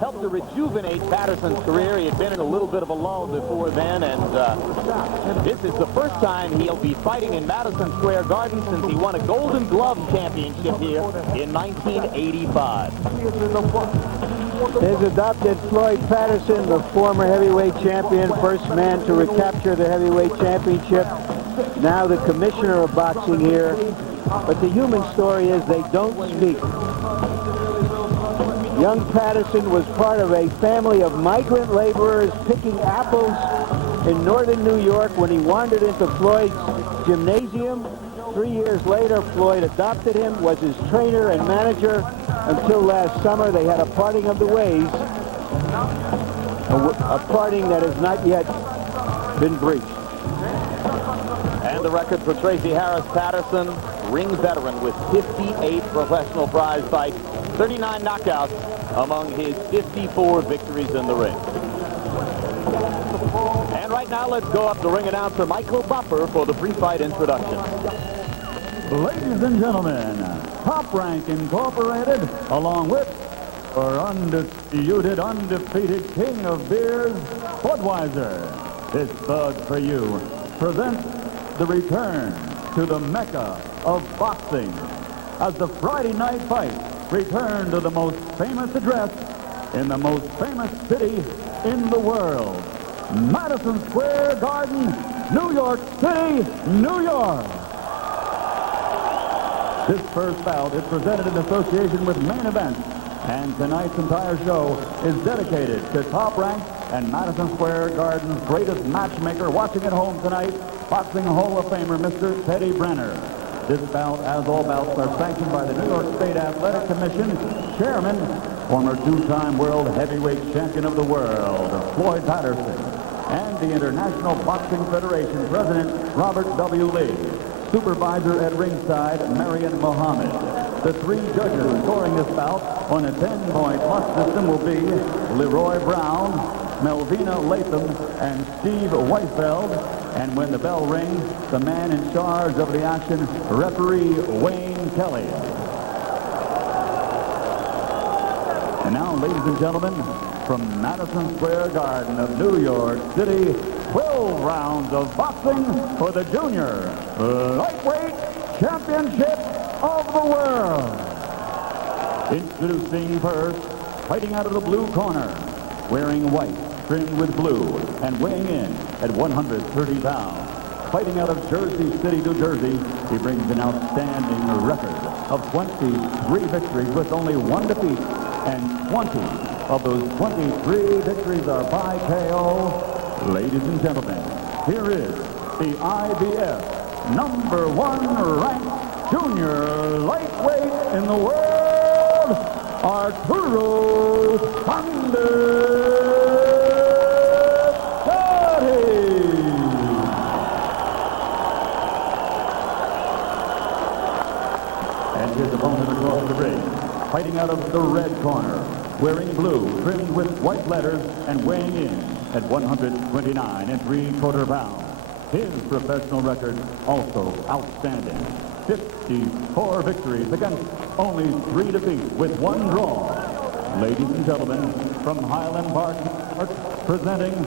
helped to rejuvenate Patterson's career. He had been in a little bit of a lull before then, and this is the first time he'll be fighting in Madison Square Garden since he won a Golden Glove championship here in 1985. His adopted Floyd Patterson, the former heavyweight champion, first man to recapture the heavyweight championship, now the commissioner of boxing here. But the human story is they don't speak. Young Patterson was part of a family of migrant laborers picking apples in northern New York when he wandered into Floyd's gymnasium. 3 years later, Floyd adopted him, was his trainer and manager until last summer. They had a parting of the ways, a parting that has not yet been breached. And the record for Tracy Harris Patterson, ring veteran with 58 professional prize fights, 39 knockouts among his 54 victories in the ring. And right now, let's go up to ring announcer Michael Buffer for the pre-fight introduction. Ladies and gentlemen, Top Rank Incorporated, along with our undisputed, undefeated king of beers, Budweiser, this bug for you, presents the return to the Mecca of boxing as the Friday night fight returned to the most famous address in the most famous city in the world, Madison Square Garden, New York City, New York. This first bout is presented in association with Main Event, and tonight's entire show is dedicated to Top Rank and Madison Square Garden's greatest matchmaker watching at home tonight, Boxing Hall of Famer Mr. Teddy Brenner. This bout, as all bouts, are sanctioned by the New York State Athletic Commission Chairman, former two-time world heavyweight champion of the world, Floyd Patterson, and the International Boxing Federation President, Robert W. Lee. Supervisor at ringside, Marion Mohammed. The three judges scoring this bout on a 10-point plus system will be Leroy Brown, Melvina Latham, and Steve Weisfeld. And when the bell rings, the man in charge of the action, referee Wayne Kelly. And now, ladies and gentlemen, from Madison Square Garden of New York City, 12 rounds of boxing for the Junior Lightweight Championship of the World. Introducing first, fighting out of the blue corner, wearing white, trimmed with blue, and weighing in at 130 pounds. Fighting out of Jersey City, New Jersey, he brings an outstanding record of 23 victories with only one defeat, and 20 of those 23 victories are by KO. Ladies and gentlemen, here is the IBF #1 ranked junior lightweight in the world, Arturo Thunder Petty. And his opponent across the ring, fighting out of the red corner, wearing blue, trimmed with white letters, and weighing in at 129 3/4 pounds. His professional record also outstanding. 54 victories against only 3 defeats with 1 draw. Ladies and gentlemen, from Highland Park, presenting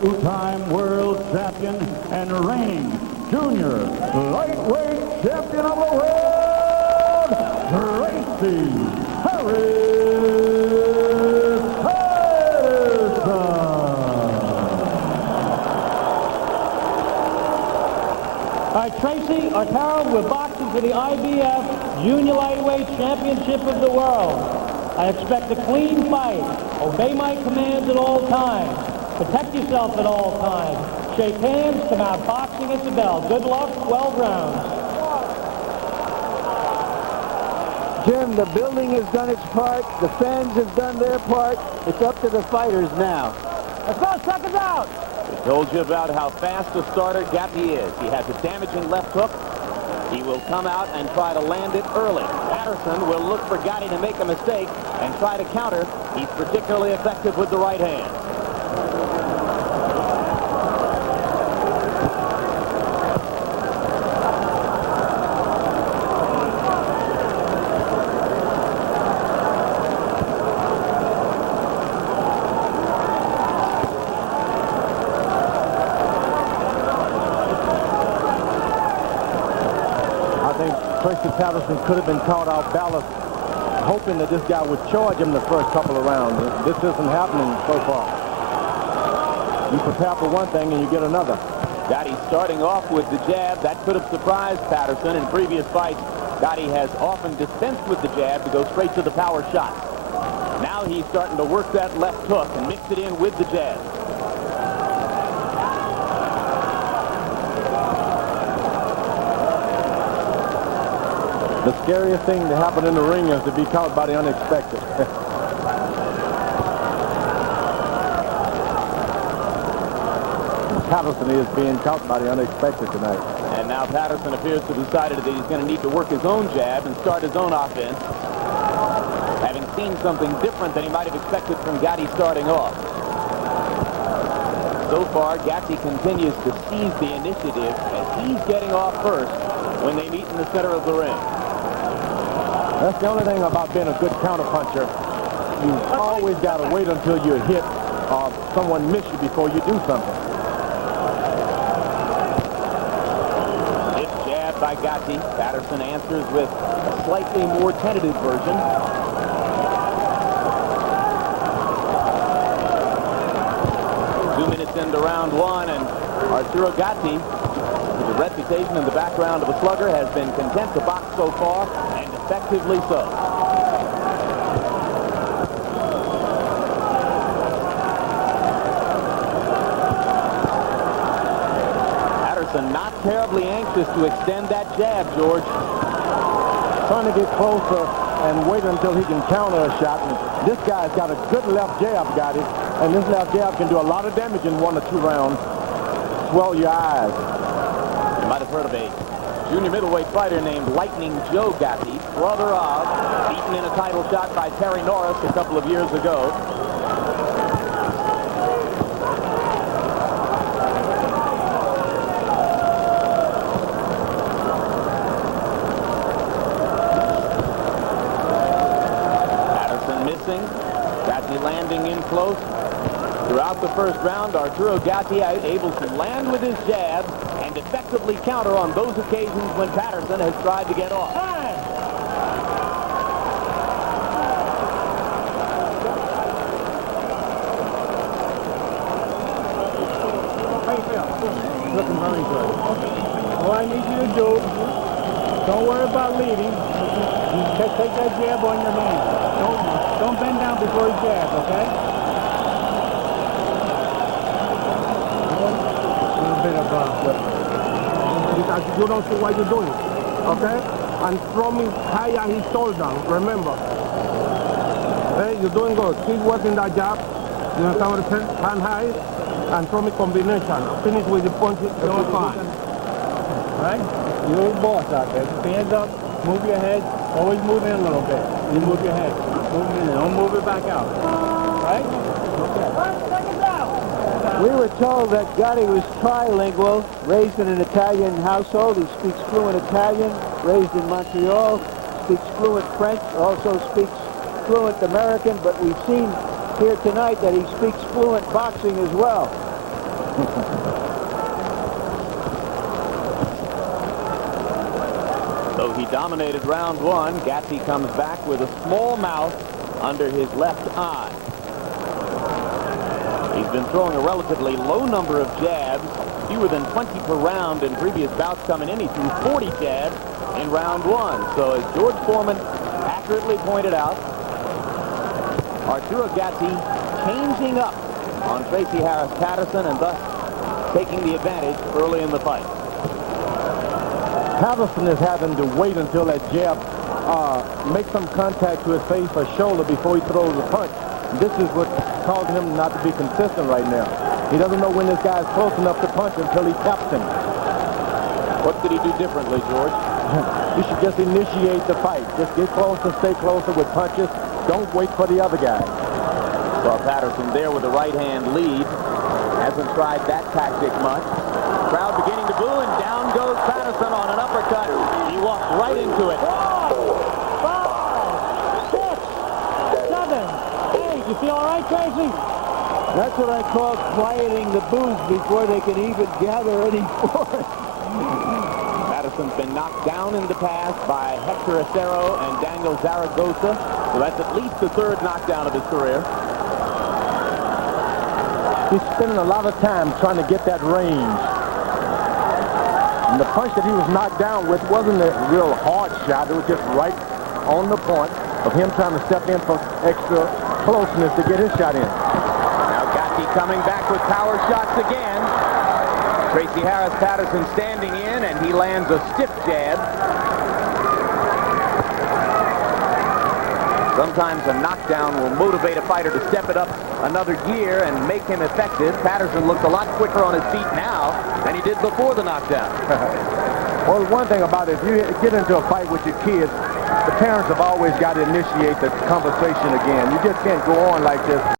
2-time world champion and reigning junior lightweight champion of the world, Tracy Harris Patterson. All right, Tracy, Arturo, we're boxing for the IBF Junior Lightweight Championship of the World. I expect a clean fight. Obey my commands at all times. Protect yourself at all times. Shake hands, come out boxing at the bell. Good luck, 12 rounds. Jim, the building has done its part. The fans have done their part. It's up to the fighters now. Let's go, seconds out. I told you about how fast a starter Gappy is. He has a damaging left hook. He will come out and try to land it early. Patterson will look for Gatti to make a mistake and try to counter. He's particularly effective with the right hand. Tracy Patterson could have been caught out balanced, hoping that this guy would charge him the first couple of rounds. This isn't happening so far. You prepare for one thing and you get another. Gotti starting off with the jab. That could have surprised Patterson in previous fights. Gotti has often dispensed with the jab to go straight to the power shot. Now he's starting to work that left hook and mix it in with the jab. The scariest thing to happen in the ring is to be caught by the unexpected. Patterson is being caught by the unexpected tonight. And now Patterson appears to have decided that he's going to need to work his own jab and start his own offense, having seen something different than he might have expected from Gotti starting off. So far, Gotti continues to seize the initiative as he's getting off first when they meet in the center of the ring. That's the only thing about being a good counterpuncher. You always got to wait until you're hit or someone miss you before you do something. By Gotti, Patterson answers with a slightly more tentative version. 2 minutes into round one, and Arturo Gatti, with a reputation in the background of a slugger, has been content to box so far, and effectively so. Not terribly anxious to extend that jab, George. Trying to get closer and wait until he can counter a shot. And this guy's got a good left jab, Gotti, and this left jab can do a lot of damage in 1 or 2 rounds. Swell your eyes. You might have heard of a junior middleweight fighter named Lightning Joe Gatti, brother of, beaten in a title shot by Terry Norris a couple of years ago. Gatti landing in close. Throughout the first round, Arturo Gatti able to land with his jab and effectively counter on those occasions when Patterson has tried to get off. Looking very good. All I need you to do, don't worry about leading. You take that jab on your hand. Don't bend down before he jabs, okay? A little bit of because you don't see what you're doing, okay? And throw me higher his shoulder, remember. Okay, you're doing good. Keep working that jab. You know, some of the hand high and throw me combination. Finish with the punch. You're fine. Right? You're a boss out there. Hands up, move your head. Always move in a little bit. You move your head. Move it in. Don't move it back out. Right? Okay. We were told that Gotti was trilingual, raised in an Italian household. He speaks fluent Italian, raised in Montreal, speaks fluent French, also speaks fluent American, but we've seen here tonight that he speaks fluent boxing as well. Though he dominated round one, Gatti comes back with a small mouth under his left eye. He's been throwing a relatively low number of jabs, fewer than 20 per round in previous bouts coming in. He threw 40 jabs in round one. So as George Foreman accurately pointed out, Arturo Gatti changing up on Tracy Harris Patterson and thus taking the advantage early in the fight. Patterson is having to wait until that jab makes some contact to his face or shoulder before he throws a punch. This is what causing him not to be consistent right now. He doesn't know when this guy is close enough to punch until he taps him. What could he do differently, George? You should just initiate the fight. Just get closer, stay closer with punches. Don't wait for the other guy. Saw Patterson there with a right-hand lead. Hasn't tried that tactic much. Crowd beginning to boo, and down goes Patterson on an uppercut. He walks right into it. 5, 6, 7, 8. You feel all right, Tracy? That's what I call quieting the boos before they can even gather any force. Patterson's been knocked down in the past by Hector Acero and Daniel Zaragoza. So that's at least the third knockdown of his career. He's spending a lot of time trying to get that range. And the punch that he was knocked down with wasn't a real hard shot. It was just right on the point of him trying to step in for extra closeness to get his shot in. Now Gatti coming back with power shots again. Tracy Harris Patterson standing in, and he lands a stiff jab. Sometimes a knockdown will motivate a fighter to step it up another gear and make him effective. Patterson looks a lot quicker on his feet now than he did before the knockdown. Well, one thing about it, if you get into a fight with your kids, the parents have always got to initiate the conversation again. You just can't go on like this.